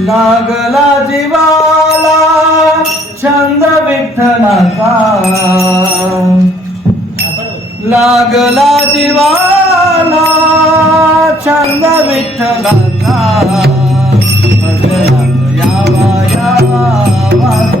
लागला जीवाला छंद विठ्ठलाचा लागला जीवाला छंद विठ्ठलाचा यावा यावा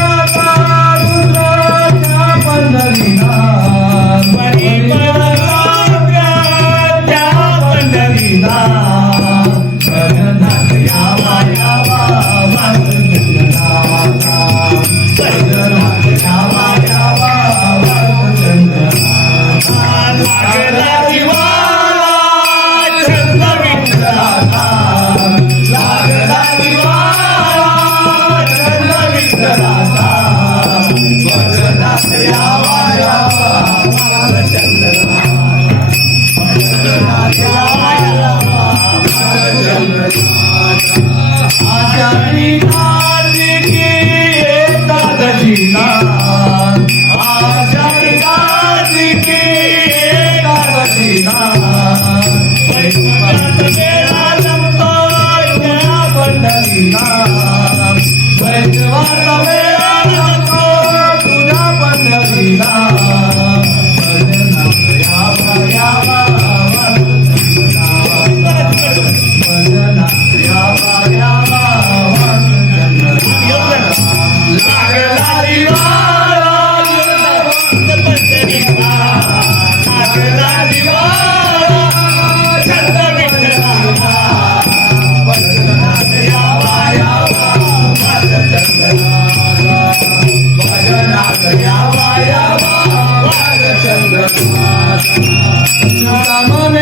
nada. Puedes llevar আমার মানে